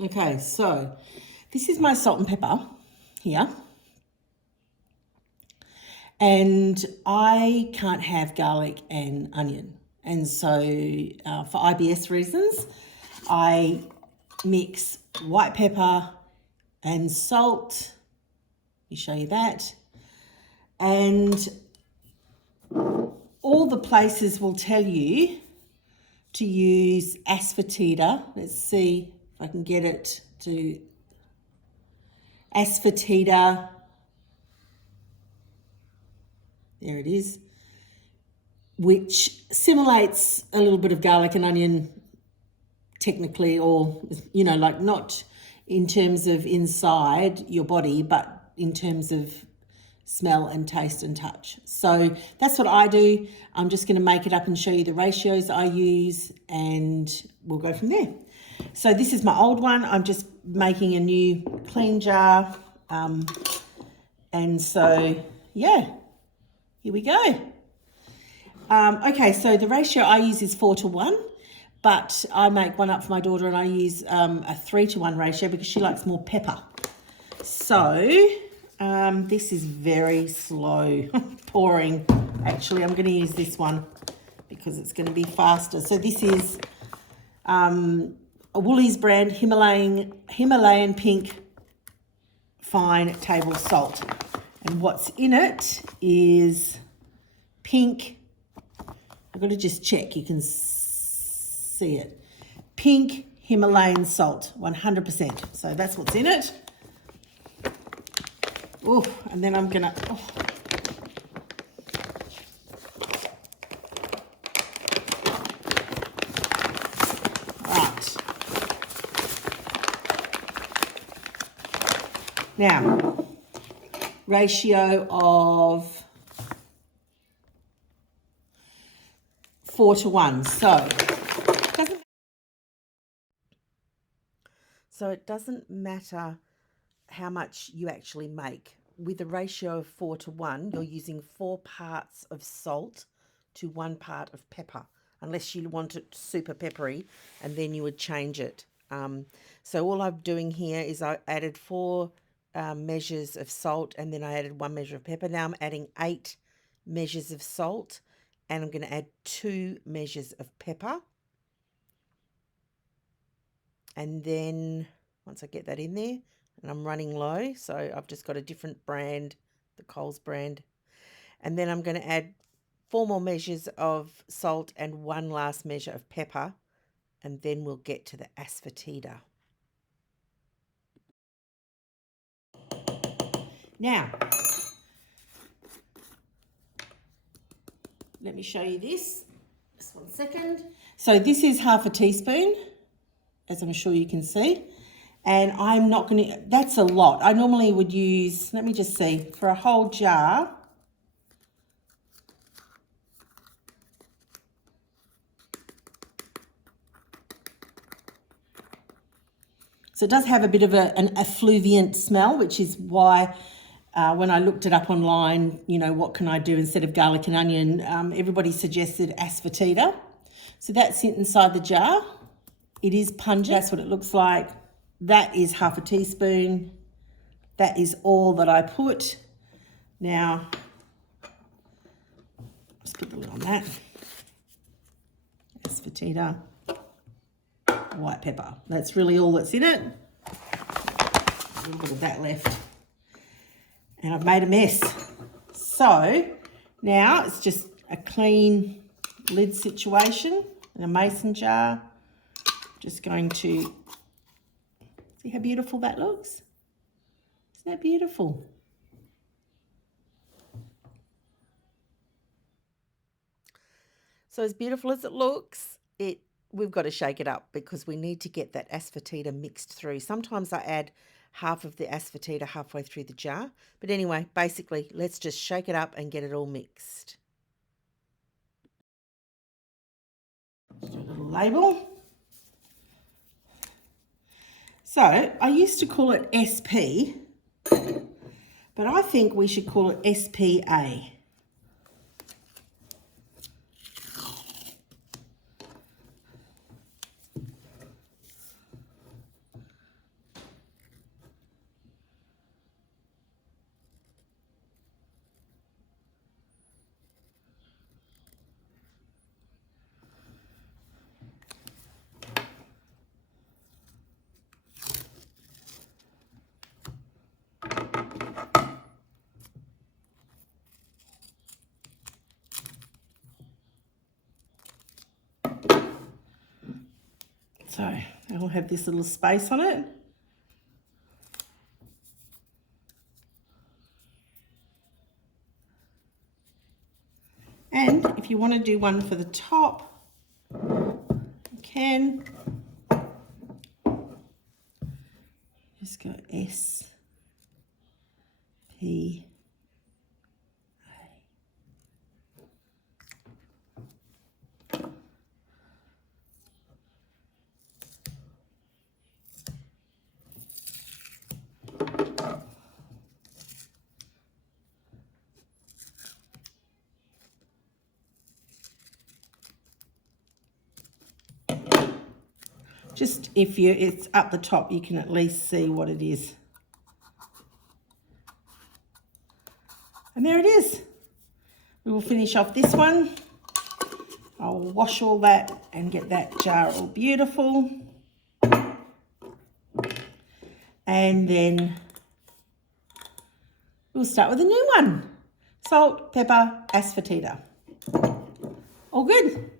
Okay, so this is my salt and pepper here. And I can't have garlic and onion. And so for IBS reasons, I mix white pepper and salt. Let me show you that. And all the places will tell you to use Asafoetida. Let's see if I can get it to Aesfoetida. There it is. Which simulates a little bit of garlic and onion technically, or, you know, like not in terms of inside your body, but in terms of smell and taste and touch. So that's what I do. I'm just going to make it up and show you the ratios I use, and we'll go from there. So this is my old one. I'm just making a new clean jar. And so, yeah, here we go. Okay, so the ratio I use is 4:1, but I make one up for my daughter and I use a 3:1 ratio because she likes more pepper. So this is very slow pouring. Actually, I'm going to use this one because it's going to be faster. So this is a Woolies brand Himalayan pink fine table salt. And what's in it is pink. I've got to just check, you can see it. Pink Himalayan salt, 100%. So that's what's in it. Oh, and then I'm gonna, Right. Now, ratio of 4:1. So it doesn't matter how much you actually make. With a ratio of 4:1, you're using 4 parts of salt to 1 part of pepper, unless you want it super peppery, and then you would change it. So all I'm doing here is I added 4 measures of salt, and then I added 1 measure of pepper. Now I'm adding 8 measures of salt, and I'm going to add 2 measures of pepper. And then once I get that in there, and I'm running low, so I've just got a different brand, the Coles brand. And then I'm going to add 4 more measures of salt and 1 last measure of pepper, and then we'll get to the Asafoetida. Now, let me show you this. Just 1 second. So this is half a teaspoon, as I'm sure you can see. And I'm not going to, that's a lot. I normally would use, let me just see, for a whole jar. So it does have a bit of an effluvient smell, which is why when I looked it up online, you know, what can I do instead of garlic and onion? Everybody suggested Asafoetida. So that's it inside the jar. It is pungent. That's what it looks like. That is half a teaspoon. That is all that I put. Now, just put the lid on that. Aesfoetida, white pepper. That's really all that's in it. A little bit of that left. And I've made a mess. So now it's just a clean lid situation in a mason jar. Just going to, see how beautiful that looks? Isn't that beautiful? So as beautiful as it looks, we've got to shake it up because we need to get that Asafoetida mixed through. Sometimes I add half of the Asafoetida halfway through the jar. But anyway, basically, let's just shake it up and get it all mixed. Just a little label. So I used to call it SP, but I think we should call it S.P.A. So it'll have this little space on it. And if you want to do one for the top, you can. Just go S.P.A. Just if it's up the top, you can at least see what it is. And there it is. We will finish off this one. I'll wash all that and get that jar all beautiful. And then we'll start with a new one. Salt, pepper, Asafoetida. All good.